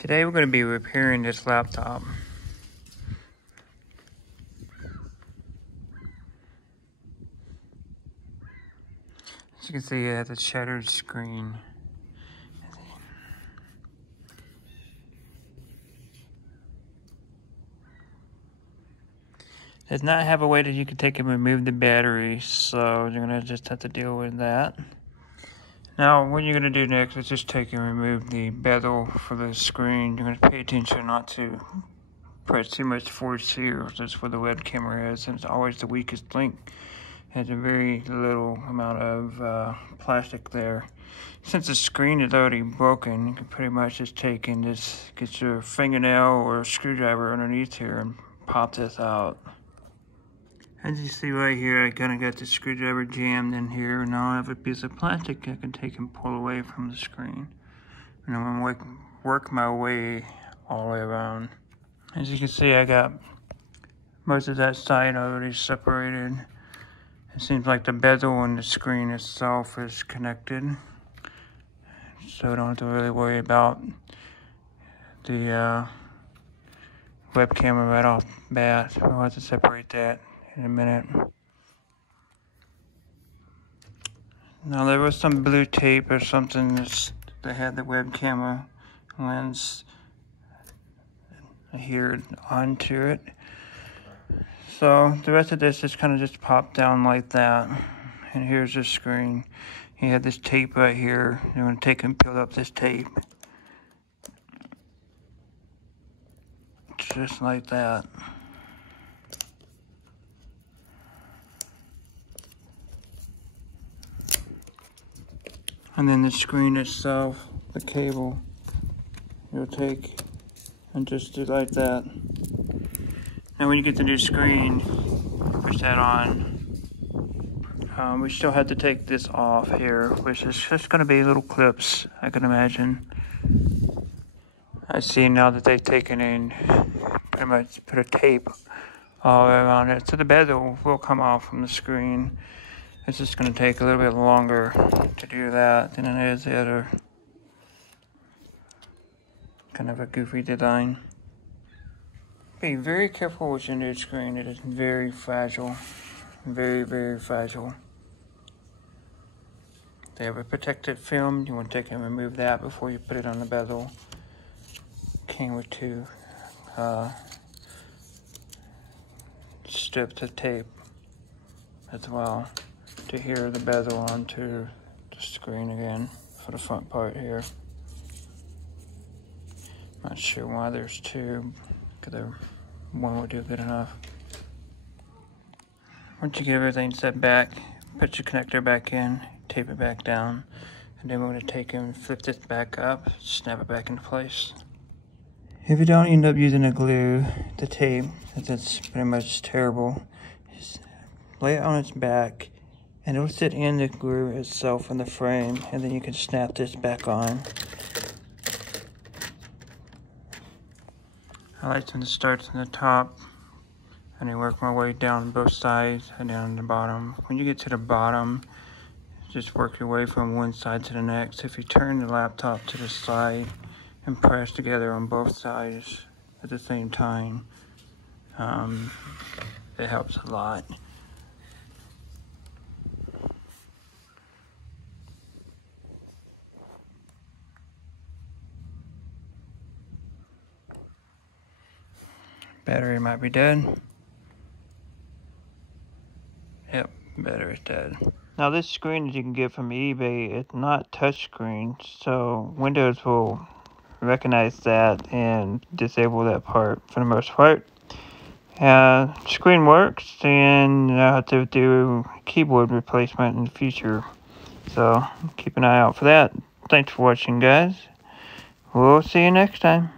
Today we're going to be repairing this laptop. As you can see, it has a shattered screen. It does not have a way that you can take and remove the battery, so you're going to just have to deal with that. Now, what you're going to do next is just take and remove the bezel for the screen. You're going to pay attention not to press too much force here. That's where the web camera is, and it's always the weakest link. It has a very little amount of plastic there. Since the screen is already broken, you can pretty much just take and just get your fingernail or a screwdriver underneath here and pop this out. As you see right here, I kind of got the screwdriver jammed in here. Now I have a piece of plastic I can take and pull away from the screen. And I'm going to work my way all the way around. As you can see, I got most of that side already separated. It seems like the bezel on the screen itself is connected. So I don't have to really worry about the web camera right off the bat. We'll have to separate that in a minute. Now there was some blue tape or something that had the web camera lens adhered onto it. So the rest of this just kind of just popped down like that. And here's the screen. You have this tape right here. You're going to take and peel up this tape. Just like that. And then the screen itself, the cable, you'll take and just do like that. Now when you get the new screen, push that on. We still have to take this off here, which is just going to be little clips, I can imagine. I see now that they've taken in, pretty much put a tape all around it. So the bezel will come off from the screen. It's just going to take a little bit longer to do that than it is the other. Kind of a goofy design. Be very careful with your new screen. It is very fragile. Very, very fragile. They have a protected film. You want to take and remove that before you put it on the bezel. Came with two strips of tape as well to adhere the bezel onto the screen again for the front part here. Not sure why there's two, because one would do good enough. Once you get everything set back, put your connector back in, tape it back down, and then we're going to take and flip this back up, snap it back into place. If you don't end up using the glue, the tape, that's pretty much terrible, just lay it on its back, and it'll sit in the groove itself in the frame, and then you can snap this back on. I like to start from the top, and then work my way down both sides and down the bottom. When you get to the bottom, just work your way from one side to the next. If you turn the laptop to the side and press together on both sides at the same time, it helps a lot. Battery might be dead. Yep, battery's dead. Now this screen that you can get from eBay, it's not touchscreen, so Windows will recognize that and disable that part for the most part. Screen works, and I'll have to do keyboard replacement in the future. So keep an eye out for that. Thanks for watching, guys. We'll see you next time.